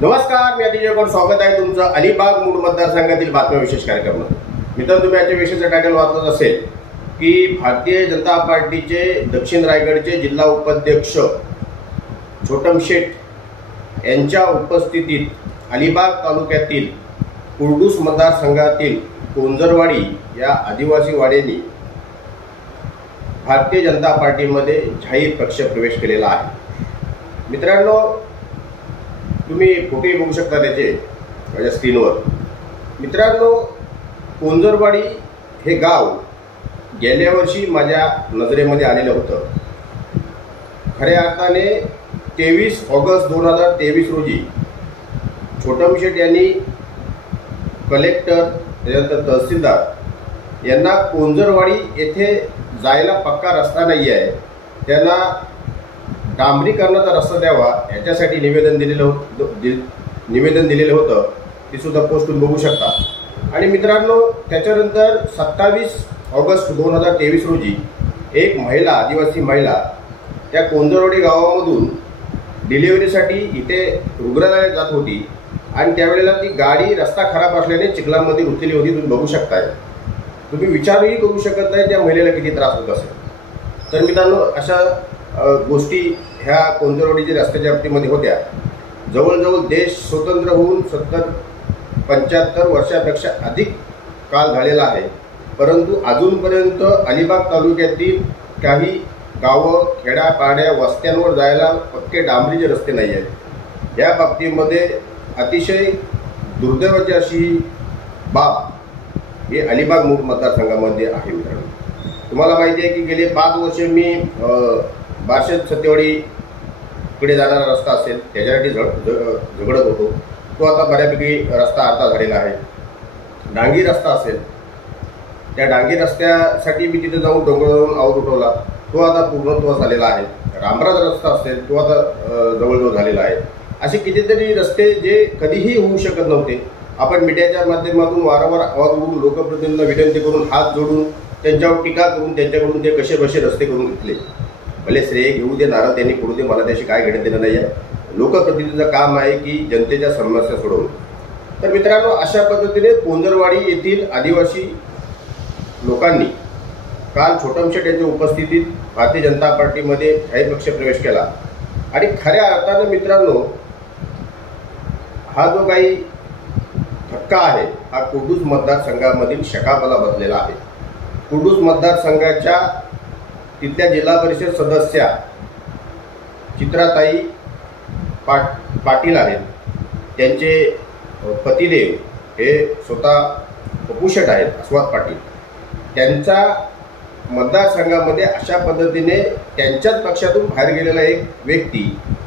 नमस्कार, मी अतिशय स्वागत आहे तुमचं अलिबाग मूळ मतदारसंघातील बातम्या विशेष कार्यक्रमात. मित्रांनो, तुम्ही आजच्या विशेषाचं टायटल वाचत असेल की भारतीय जनता पार्टीचे दक्षिण रायगडचे जिल्हा उपाध्यक्ष छोटम शेठ यांच्या उपस्थितीत अलिबाग तालुक्यातील कुर्डूस मतदारसंघातील कोंजरवाडी या आदिवासी वाड्यांनी भारतीय जनता पार्टीमध्ये जाहीर पक्ष प्रवेश केलेला आहे. मित्रांनो, तुम्ही फोटोही बघू शकता त्याचे माझ्या स्क्रीनवर. मित्रांनो, कोंजरवाडी हे गाव गेल्या वर्षी माझ्या नजरेमध्ये आलेलं होतं. खऱ्या अर्थाने 23 ऑगस्ट 2023 रोजी छोटम शेठ यांनी कलेक्टर त्यानंतर तहसीलदार यांना कोंजरवाडी येथे जायला पक्का रस्ता नाही आहे, त्यांना डांबरीकरणाचा रस्ता द्यावा याच्यासाठी निवेदन दिलेलं होतं. ती सुद्धा पोस्ट तुम्ही बघू शकता. आणि मित्रांनो, त्याच्यानंतर 27 ऑगस्ट 2023 रोजी एक महिला, आदिवासी महिला त्या कोंजरवाडी गावामधून डिलिव्हरीसाठी इथे रुग्णालयात जात होती आणि त्यावेळेला ती गाडी रस्ता खराब असल्याने चिखलामध्ये रुतलेली होती. तुम्ही बघू शकताय. तुम्ही विचारही करू शकत नाही त्या महिलेला किती त्रास होत असेल. तर मित्रांनो, अशा गोष्टी ह्या कोंजरवाडीच्या रस्त्याच्या बाबतीमध्ये होत्या. जवळजवळ देश स्वतंत्र होऊन 75 वर्षापेक्षा अधिक काळ झालेला आहे, परंतु अजूनपर्यंत अलिबाग तालुक्यातील काही गावं, खेड्यापाड्या, वस्त्यांवर जायला पक्के डांबरीचे रस्ते नाही आहेत. या बाबतीमध्ये अतिशय दुर्दैवाची अशी बाब हे अलिबाग मूळ मतदारसंघामध्ये आहे. मित्रांनो, तुम्हाला माहिती आहे की गेले 5 वर्षे मी बार्शेत सतेवाडीकडे जाणारा रस्ता असेल त्याच्यासाठी झगडत होतो. तो आता बऱ्यापैकी रस्ता अर्धा झालेला आहे. डांगी रस्ता असेल, त्या डांगी रस्त्यासाठी मी तिथे जाऊन डोंगरावरून आवाज उठवला, तो आता पूर्णत्वास झालेला आहे. रामराज रस्ता असेल, तो आता जवळजवळ झालेला आहे. असे कितीतरी रस्ते जे कधीही होऊ शकत नव्हते, आपण मीडियाच्या माध्यमातून वारंवार आवाज उठवून लोकप्रतिनिधींना विनंती करून, हात जोडून, त्यांच्यावर टीका करून, त्यांच्याकडून ते कसे बसे रस्ते करून घेतले. भले श्रेय घेऊ दे, नारळ त्यांनी करू दे, मला त्याशी काय घेणं देणं नाही आहे. लोकप्रतिनिधीचं काम आहे की जनतेच्या समस्या सोडवणं. तर मित्रांनो, अशा पद्धतीने कोंजरवाडी येथील आदिवासी लोकांनी काल छोटम शेठ यांच्या उपस्थितीत भारतीय जनता पार्टीमध्ये जाहीर पक्ष प्रवेश केला. आणि खऱ्या अर्थानं मित्रांनो, हा जो काही धक्का आहे हा कुर्डूस मतदारसंघामधील शकापाला बसलेला आहे. कुर्डूस मतदारसंघाच्या तिथल्या जिल्हा परिषद सदस्या चित्राताई पाटील आहेत. त्यांचे पतिदेव हे स्वतः पपुशेठ आहेत, अस्वाद पाटील. त्यांच्या मतदारसंघामध्ये अशा पद्धतीने त्यांच्याच पक्षातून बाहेर गेलेला एक व्यक्ती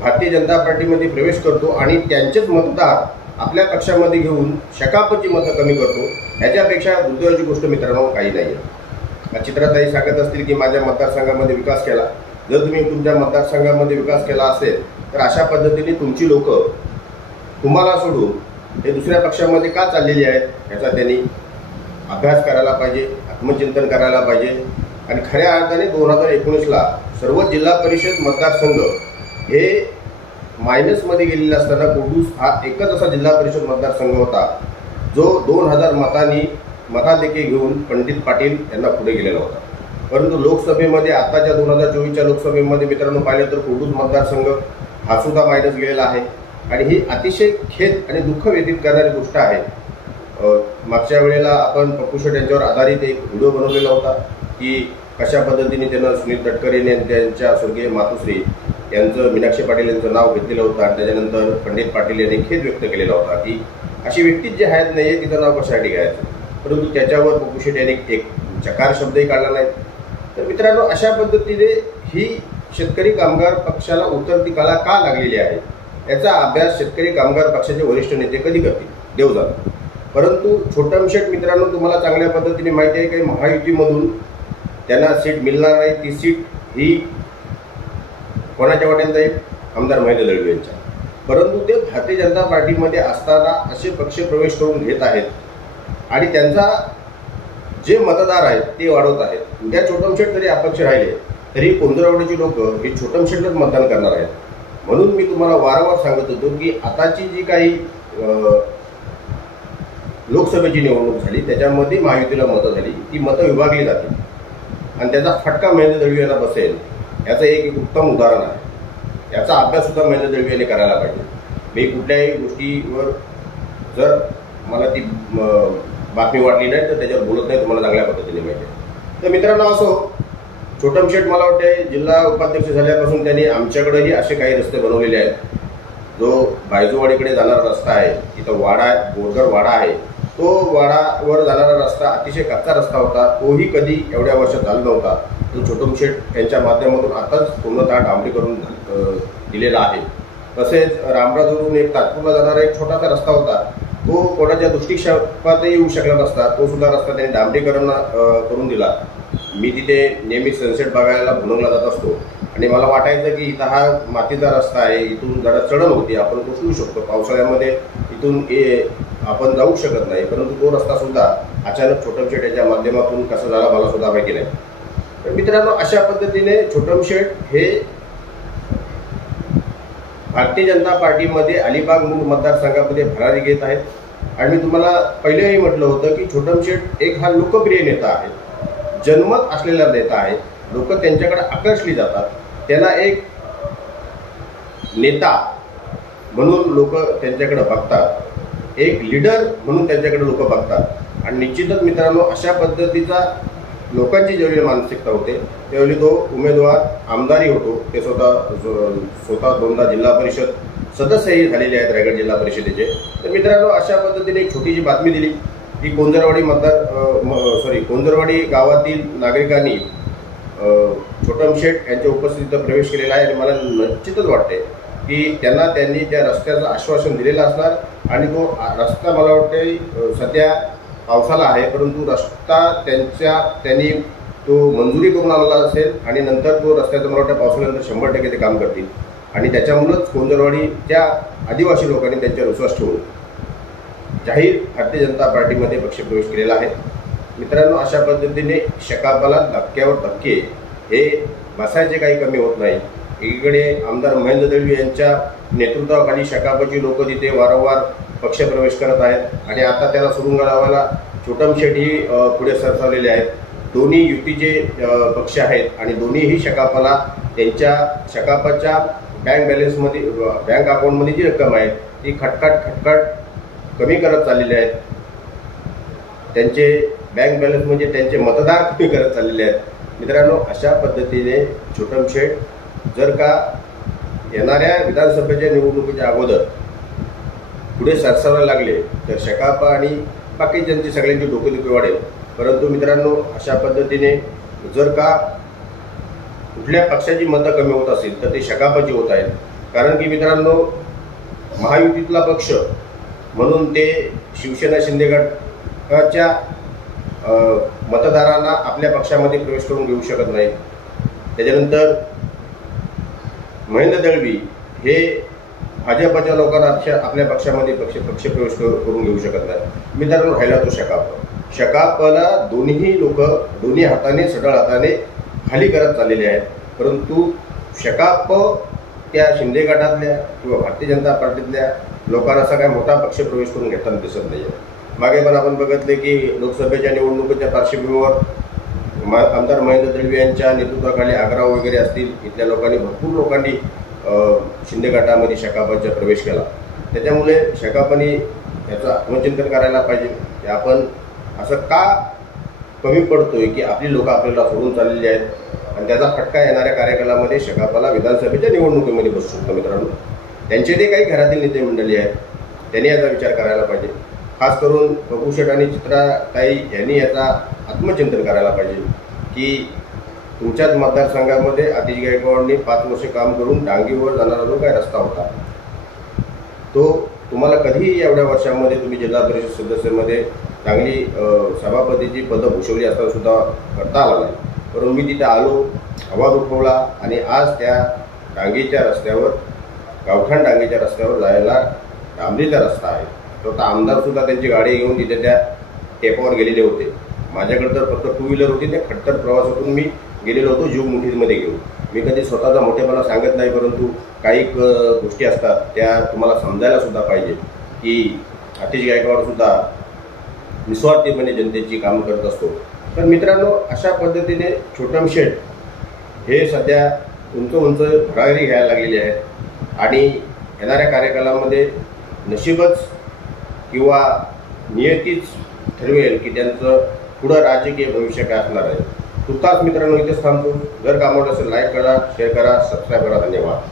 भारतीय जनता पार्टीमध्ये प्रवेश करतो आणि त्यांचेच मतदार आपल्या पक्षामध्ये घेऊन शकापची मतं कमी करतो. ह्याच्यापेक्षा दुर्दैवाची गोष्ट मित्रांनो काही नाही आहे. चित्राताई सांगत असतील की माझ्या मतदारसंघामध्ये विकास केला. जर तुम्ही तुमच्या मतदारसंघामध्ये विकास केला असेल तर अशा पद्धतीने तुमची लोक तुम्हाला सोडून हे दुसऱ्या पक्षामध्ये का चाललेली आहेत याचा त्यांनी अभ्यास करायला पाहिजे, आत्मचिंतन करायला पाहिजे. आणि खऱ्या अर्थाने 2019ला सर्व जिल्हा परिषद मतदारसंघ हे मायनसमध्ये गेलेले असताना कुर्डूस हा एकच असा जिल्हा परिषद मतदारसंघ होता जो 2000 मताधिक्य घेऊन पंडित पाटील यांना पुढे गेलेला होता. परंतु लोकसभेमध्ये आताच्या 2024च्या लोकसभेमध्ये मित्रांनो पाहिलं तर कुर्डूस मतदारसंघ हा सुद्धा मायनस गेलेला आहे. आणि ही अतिशय खेद आणि दुःख व्यतीत करणारी गोष्ट आहे. मागच्या वेळेला आपण पपुशेठ यांच्यावर आधारित एक व्हिडिओ बनवलेला होता की कशा पद्धतीने त्यांना सुनील तटकरे यांनी त्यांच्या स्वर्गीय मातुश्री यांचं, मीनाक्षी पाटील यांचं नाव घेतलेलं होतं. आणि त्याच्यानंतर पंडित पाटील यांनी खेद व्यक्त केलेला होता की अशी व्यक्तीच जे आहेत नाही तिचं नाव कशासाठी घ्यायचं. परंतु त्याच्यावर पपुशेठ यांनी एक चकार शब्दही काढला नाही. तर मित्रांनो, अशा पद्धतीने ही शेतकरी कामगार पक्षाला उतरती कळा का लागलेली आहे याचा अभ्यास शेतकरी कामगार पक्षाचे वरिष्ठ नेते कधी करतील देव जाणो. परंतु छोटम शेठ मित्रांनो, तुम्हाला चांगल्या पद्धतीने माहिती आहे की महायुतीमधून त्यांना सीट मिळणार नाही. ती सीट ही कोणाच्या वाट्यात जाईल? आमदार महेंद्र दळवी यांच्या. परंतु ते भारतीय जनता पार्टीमध्ये असताना असे पक्ष प्रवेश करून घेत आहेत आणि त्यांचा जे मतदार आहेत ते वाढवत आहेत. उद्या छोटम शेठ जरी अपक्ष राहिले तरी कोंजरवाडीची लोक हे छोटम शेठलाच मतदान करणार आहेत. म्हणून मी तुम्हाला वारंवार सांगत होतो की आताची जी काही लोकसभेची निवडणूक झाली त्याच्यामध्ये महायुतीला मतं झाली, ती मतं विभागली जातील आणि त्याचा फटका महेंद्र दळवी यांना बसेल याचं एक उत्तम उदाहरण आहे। याचा अभ्यास सुद्धा महेंद्र दळवी यांनी करायला पाहिजे। मी कुठल्याही गोष्टीवर जर मला ती बातमी वाटली नाही तर त्याच्यावर बोलत नाही, तुम्हाला चांगल्या पद्धतीने माहिती आहे। तर मित्रांनो, असो छोटम शेठ मला वाटते जिल्हा उपाध्यक्ष झाल्यापासून त्यांनी आमच्याकडेही असे काही रस्ते बनवलेले आहेत। जो बायजूवाडीकडे जाणारा रस्ता आहे, तिथं वाडा आहे, बोरगर वाडा आहे, तो वाडावर जाणारा रस्ता अतिशय कच्चा रस्ता होता, तोही कधी एवढ्या वर्षात झाला नव्हता। तो छोटम शेठ यांच्या माध्यमातून आताच पूर्णतः डांबरीकरण दिलेला आहे। तसेच रामराजवरून एक तात्पुरता जाणारा एक छोटासा रस्ता होता, तो कोणाच्या दृष्टिक्षेपातही येऊ शकला नसता, तो सुद्धा रस्ता त्यांनी डांबरीकरण करून दिला। मी तिथे नेहमी सनसेट बघायला भुनगला जात असतो आणि मला वाटायचं की इथं हा मातीचा रस्ता आहे, इथून जरा चढण होती, आपण कोसळू शकतो, पावसाळ्यामध्ये इथून आपण जाऊ शकत नाही, परंतु तो रस्ता सुद्धा अचानक छोटम शेठ यांच्या माध्यमातून कसा झाला मला सुद्धा माहिती नाही। तर मित्रांनो, अशा पद्धतीने छोटम शेठ हे भारतीय जनता पार्टीमध्ये अलिबाग मूळ मतदारसंघामध्ये भरारी घेत आहेत। आणि मी तुम्हाला पहिलेही म्हटलं होतं की छोटम शेठ एक हा लोकप्रिय नेता आहे, जनमत असलेला नेता आहे, लोक त्यांच्याकडे आकर्षली जातात, त्याला एक नेता म्हणून लोक त्यांच्याकडे बघतात, एक लीडर म्हणून त्यांच्याकडे लोक बघतात। आणि निश्चितच मित्रांनो, अशा पद्धतीचा लोकांची जेवढी मानसिकता होते त्यावेळी तो उमेदवार आमदारही होतो, ते स्वतः दोनदा जिल्हा परिषद सदस्यही झालेले आहेत रायगड जिल्हा परिषदेचे। तर मित्रांनो, अशा पद्धतीने एक छोटीशी बातमी दिली की कोंजरवाडी गावातील नागरिकांनी छोटम शेठ यांच्या उपस्थितीत प्रवेश केलेला आहे। आणि मला निश्चितच वाटते की त्यांनी त्या रस्त्याचं आश्वासन दिलेलं असणार आणि तो रस्ता मला वाटते सध्या पावसाला आहे, परंतु रस्ता त्यांनी तो मंजुरी करून आणला असेल आणि नंतर तो रस्त्याचं मला वाटतं पावसाळ्यानंतर 100% ते काम करतील आणि त्याच्यामुळेच कोंजरवाडीच्या आदिवासी लोकांनी त्यांच्यावर विश्वास ठेवून जाहीर भारतीय जनता पार्टीमध्ये पक्षप्रवेश केलेला आहे। मित्रांनो, अशा पद्धतीने शकापाला धक्क्यावर धक्के हे बसायचे काही कमी होत नाही। एकीकडे आमदार महेंद्र दळवी यांच्या नेतृत्वाखाली शकापाची लोक तिथे वारंवार पक्षप्रवेश करत आहेत आणि आता त्याला सुरुंग लावायला छोटम शेठही पुढे सरसावलेले आहेत। दोन्ही युतीचे पक्ष आहेत आणि दोन्हीही शकापाला त्यांच्या शकापाच्या बँक अकाउंटमध्ये जी रक्कम आहे ती खटखट कमी करत चाललेले आहेत। त्यांचे बँक बॅलन्स म्हणजे त्यांचे मतदार कमी करत चाललेले आहेत। मित्रांनो, अशा पद्धतीने छोटम शेठ जर का येणाऱ्या विधानसभेच्या निवडणुकीच्या अगोदर पुढे सरसावायला लागले तर शकापा आणि बाकी ज्यांची सगळ्यांची डोकेदुखी वाढेल। परंतु मित्रांनो, अशा पद्धतीने जर का कुठल्या पक्षाची मतं कमी होत असेल तर ते शकापाची होत आहेत, कारण की मित्रांनो, महायुतीतला पक्ष म्हणून ते शिवसेना शिंदे गटाच्या मतदारांना आपल्या पक्षामध्ये प्रवेश करून घेऊ शकत नाही। त्याच्यानंतर महेंद्र दळवी हे भाजपच्या लोकांना आपल्या पक्षामध्ये पक्षप्रवेश करून घेऊ शकत नाही। मित्रांनो, राहिला तो शकापला दोन्ही लोक दोन्ही हाताने सढळ हाताने खाली करत चाललेले आहेत, परंतु शकाप त्या शिंदे गटातल्या किंवा भारतीय जनता पार्टीतल्या लोकांना असा काय मोठा पक्षप्रवेश करून घेताना दिसत नाही आहे। मागे पण आपण बघितले की लोकसभेच्या निवडणुकीच्या पार्श्वभूमीवर आमदार महेंद्र दळवी यांच्या नेतृत्वाखाली आग्रा वगैरे असतील, इथल्या लोकांनी भरपूर लोकांनी शिंदे गटामध्ये शकापाचा प्रवेश केला। त्याच्यामुळे शकापाने याचं आत्मचिंतन करायला पाहिजे की आपण असं का कमी पडतोय की आपली लोक आपल्याला सोडून चाललेली आहेत आणि त्याचा फटका येणाऱ्या कार्यकालामध्ये शकापाला विधानसभेच्या निवडणुकीमध्ये बसू शकतो। मित्रांनो, त्यांचे जे काही घरातील नेते मंडळी आहेत त्यांनी याचा विचार करायला पाहिजे। खास करून बबू शेठ आणि चित्राताई यांनी याचा आत्मचिंतन करायला पाहिजे की तुमच्याच मतदारसंघामध्ये आतिश गायकवाडनी 5 वर्ष काम करून डांगीवर जाणारा जो काय रस्ता होता तो तुम्हाला कधीही एवढ्या वर्षांमध्ये तुम्ही जिल्हा परिषद सदस्यामध्ये चांगली सभापतीची पदं भूषवली असताना सुद्धा करता आला नाही, परंतु मी तिथे आलो, आवाज उठवला आणि आज त्या डांगीच्या रस्त्यावर, गावठाण डांगीच्या रस्त्यावर जायला डांबरीचा रस्ता आहे। तो आमदारसुद्धा त्यांची गाडी घेऊन तिथे त्या टेपावर गेलेले होते। माझ्याकडे तर फक्त 2 व्हीलर होती, त्या खडतर प्रवासातून मी गेलेलो होतो जीव मुठीमध्ये घेऊन। मी कधी स्वतःचा मोठेपणा सांगत नाही, परंतु काही गोष्टी असतात त्या तुम्हाला समजायला सुद्धा पाहिजे की आतिश गायकवाड सुद्धा निस्वार्थीपणे जनतेची कामं करत असतो. तर मित्रांनो, अशा पद्धतीने छोटम शेठ हे सध्या उंच उंच भरारी घ्यायला लागलेली आहेत आणि येणाऱ्या कार्यकालामध्ये नशीबच किंवा नियतीच ठरवेल की त्यांचं पुढं राजकीय भविष्य काय असणार आहे. तुर्तास मित्रांनो इथेच थांबतो. जर कामावर असेल लाईक करा, शेअर करा, सबस्क्राईब करा. धन्यवाद.